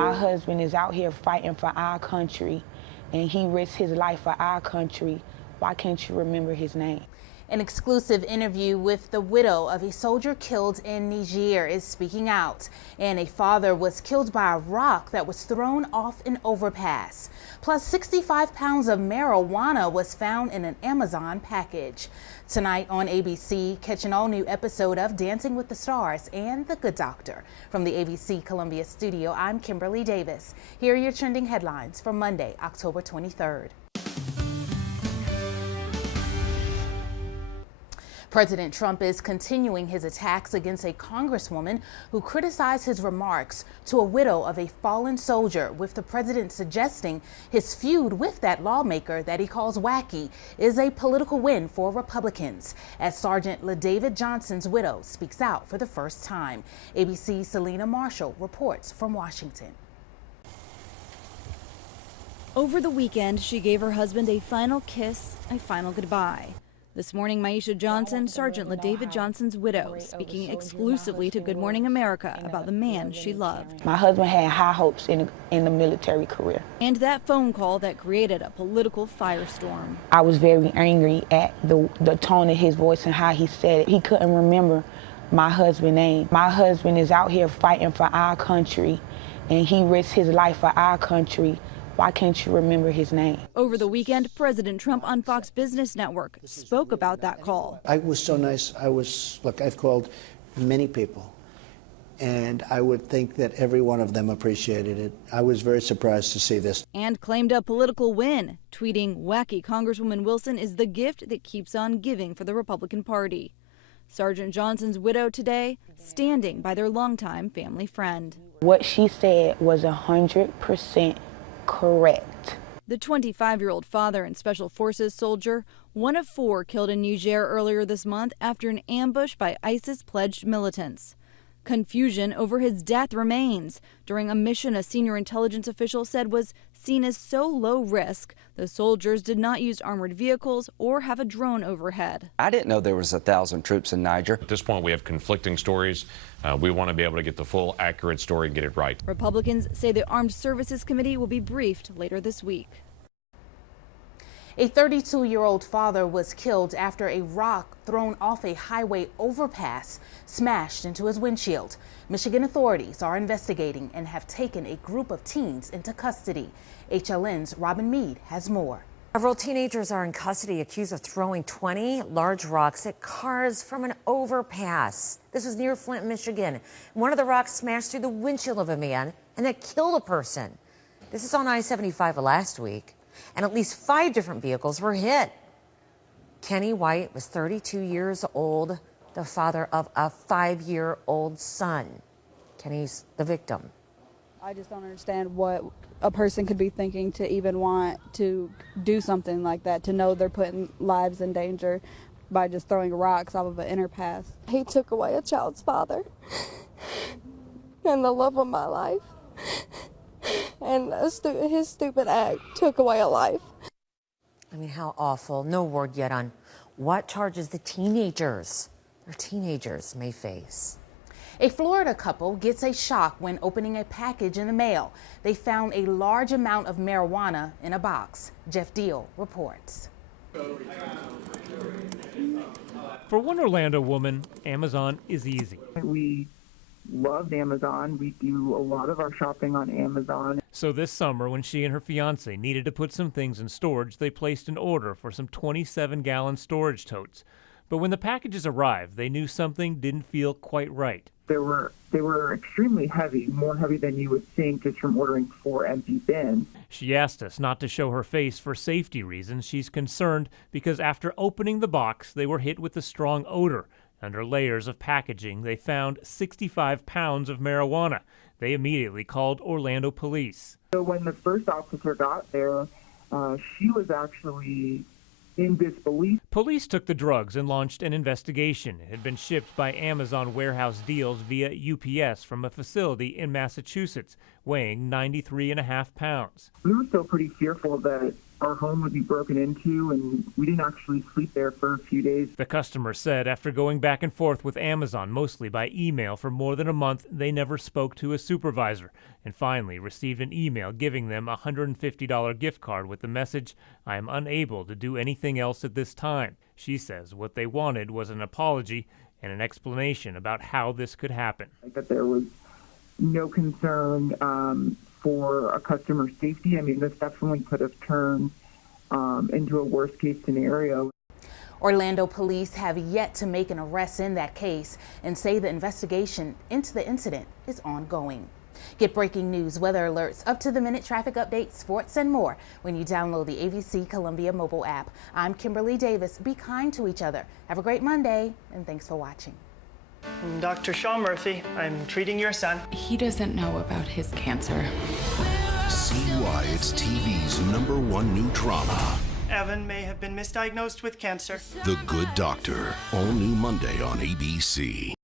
My husband is out here fighting for our country, and he risked his life for our country. Why can't you remember his name? An exclusive interview with the widow of a soldier killed in Niger is speaking out. And a father was killed by a rock that was thrown off an overpass. Plus 65 pounds of marijuana was found in an Amazon package. Tonight on ABC, catch an all-new episode of Dancing with the Stars and The Good Doctor. From the ABC Columbia studio, I'm Kimberly Davis. Here are your trending headlines for Monday, October 23rd. President Trump is continuing his attacks against a congresswoman who criticized his remarks to a widow of a fallen soldier, with the president suggesting his feud with that lawmaker that he calls wacky is a political win for Republicans, as Sergeant LaDavid Johnson's widow speaks out for the first time. ABC's Selena Marshall reports from Washington. Over the weekend, she gave her husband a final kiss, a final goodbye. This morning, Maisha Johnson, Sergeant LaDavid Johnson's widow, speaking exclusively to Good Morning America about the man she loved. My husband had high hopes in the military career. And that phone call that created a political firestorm. I was very angry at the tone of his voice and how he said it. He couldn't remember my husband's name. My husband is out here fighting for our country, and he risked his life for our country. Why can't you remember his name? Over the weekend, President Trump on Fox Business Network spoke about that call. I was so nice. Look, I've called many people, and I would think that every one of them appreciated it. I was very surprised to see this. And claimed a political win, tweeting, "Wacky Congresswoman Wilson is the gift that keeps on giving for the Republican Party." Sergeant Johnson's widow today standing by their longtime family friend. What she said was 100% correct. The 25-year-old father and Special Forces soldier, one of 4 killed in Niger earlier this month after an ambush by ISIS-pledged militants. Confusion over his death remains during a mission a senior intelligence official said was seen as so low risk the soldiers did not use armored vehicles or have a drone overhead. I didn't know there was 1,000 troops in Niger. At this point, we have conflicting stories. We want to be able to get the full, accurate story and get it right. Republicans say the Armed Services Committee will be briefed later this week. A 32-year-old father was killed after a rock thrown off a highway overpass smashed into his windshield. Michigan authorities are investigating and have taken a group of teens into custody. HLN's Robin Meade has more. Several teenagers are in custody accused of throwing 20 large rocks at cars from an overpass. This was near Flint, Michigan. One of the rocks smashed through the windshield of a man and that killed a person. This is on I-75 last week, and at least 5 different vehicles were hit. Kenny White was 32 years old, the father of a 5-year-old son. Kenny's the victim. I just don't understand what a person could be thinking to even want to do something like that, to know they're putting lives in danger by just throwing rocks off of an underpass. He took away a child's father and the love of my life, and his stupid act took away a life. I mean, how awful. No word yet on what charges the teenagers may face. A Florida couple gets a shock when opening a package in the mail. They found a large amount of marijuana in a box. Jeff Deal reports. For one Orlando woman, Amazon is easy. We loved Amazon. We do a lot of our shopping on Amazon. So this summer, when she and her fiance needed to put some things in storage, they placed an order for some 27-gallon storage totes. But when the packages arrived, they knew something didn't feel quite right. They were extremely heavy, more heavy than you would think just from ordering 4 empty bins. She asked us not to show her face for safety reasons. She's concerned because after opening the box, they were hit with a strong odor. Under layers of packaging, they found 65 pounds of marijuana. They immediately called Orlando police. So when the first officer got there, she was actually in disbelief. Police took the drugs and launched an investigation. It had been shipped by Amazon Warehouse Deals via UPS from a facility in Massachusetts, weighing 93.5 pounds. We were still pretty fearful that our home would be broken into, and we didn't actually sleep there for a few days. The customer said after going back and forth with Amazon, mostly by email, for more than a month, they never spoke to a supervisor and finally received an email giving them a $150 gift card with the message, "I am unable to do anything else at this time." She says what they wanted was an apology and an explanation about how this could happen. That there was no concern for a customer's safety. I mean, this definitely could have turned into a worst-case scenario. Orlando police have yet to make an arrest in that case and say the investigation into the incident is ongoing. Get breaking news, weather alerts, up-to-the-minute traffic updates, sports, and more when you download the ABC Columbia mobile app. I'm Kimberly Davis. Be kind to each other. Have a great Monday, and thanks for watching. Dr. Sean Murphy, I'm treating your son. He doesn't know about his cancer. See why it's TV's #1 new drama. Evan may have been misdiagnosed with cancer. The Good Doctor, all new Monday on ABC.